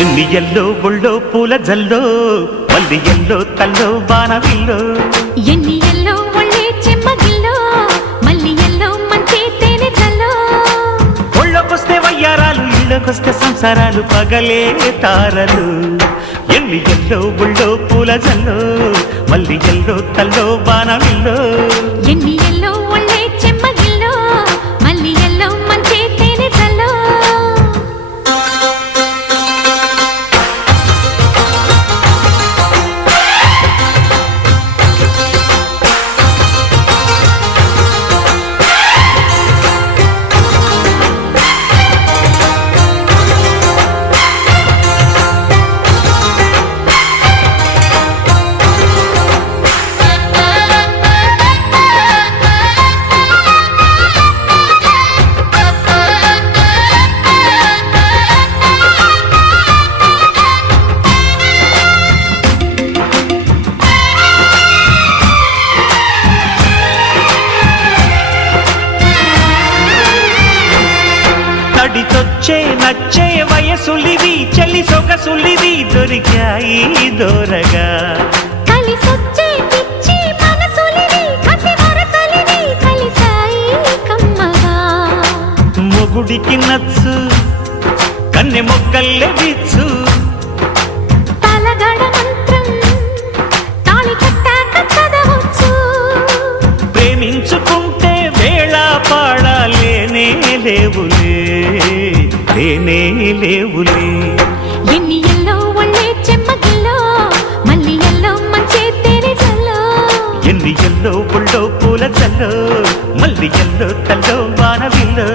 ఎన్ని ఎల్లో ఒళ్ళో పూల జల్లో మల్లి ఎల్లో తల్లో బాణవిల్లో ఎన్ని ఎల్లో ఒళ్ళే చెమ్మగిల్లో మల్లి ఎల్లో మంచి తేనె జల్లో ఒళ్ళొకొస్తే వయ్యారాలు ఇళ్ళకొస్తే సంసారాలు పగలే తారలు ఎన్ని ఎల్లో ఒళ్ళో పూల జల్లో మల్లి ఎల్లో తల్లో బాణవిల్లో ఎన్ని ఎల్లో ఒళ్ళే చెమ్మగిల్లో మల్లి ఎల్లో మంచి తేనె జల్లో తడితొచ్చే నచ్చే వయసులివి చెలి సొగసులివి దొరికాయి దోరగా కలిసొచ్చే పిచ్చి మనసులివి కసి వరసలివి కలిసాయి కమ్మగా మొగుడికి నచ్చు కన్నె మొగ్గల్లే విచ్చు తలగడ మంత్రం తాళి కట్టాక చదవచ్చు ప్రేమించుకుంటే వేళ పాడాలేనే లేవులే లేనే లేవులే ఎన్ని ఎల్లో ఒళ్ళే చెమ్మగిల్లో మల్లి ఎల్లో మంచి తేనె జల్లో ఎన్ని ఎల్లో ఒళ్ళో పూల జల్లో మల్లి ఎల్లో తల్లో వానవిల్లో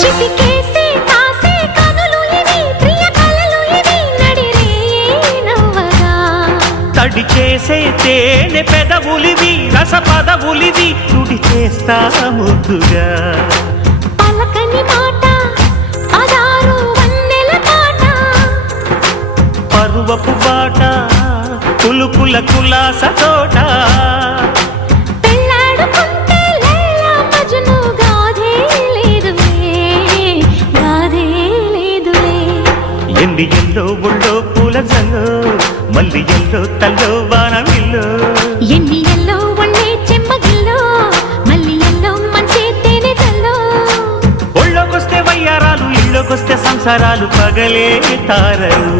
చిటికేసి కాసే కనులు ఇవి ప్రియ కలలు ఇవి నడిరే నవ్వగా తడి చేసే తేనె పెదవులివి రస పదవులివి తుడి చేస్తా ముద్దుగా పలకని మాట పదారు వన్నెల పాట పరువపు బాట కులుకుల కులాస తోట పెళ్ళాడుకుంటే లైలా మజ్ను గాథే లేదులే గాథే లేదులే ఎన్ని ఎల్లో ఒళ్ళో పూల జల్లో మల్లి ఎల్లో తల్లో వానవిల్లో ఎన్ని ఎల్లో ఒళ్ళే చెమ్మగిల్లో మల్లి ఎల్లో మంచి తేనె జల్లో ఒళ్ళోకొస్తే వయ్యారాలు ఇళ్ళోకొస్తే సంసారాలు పగలే తారలు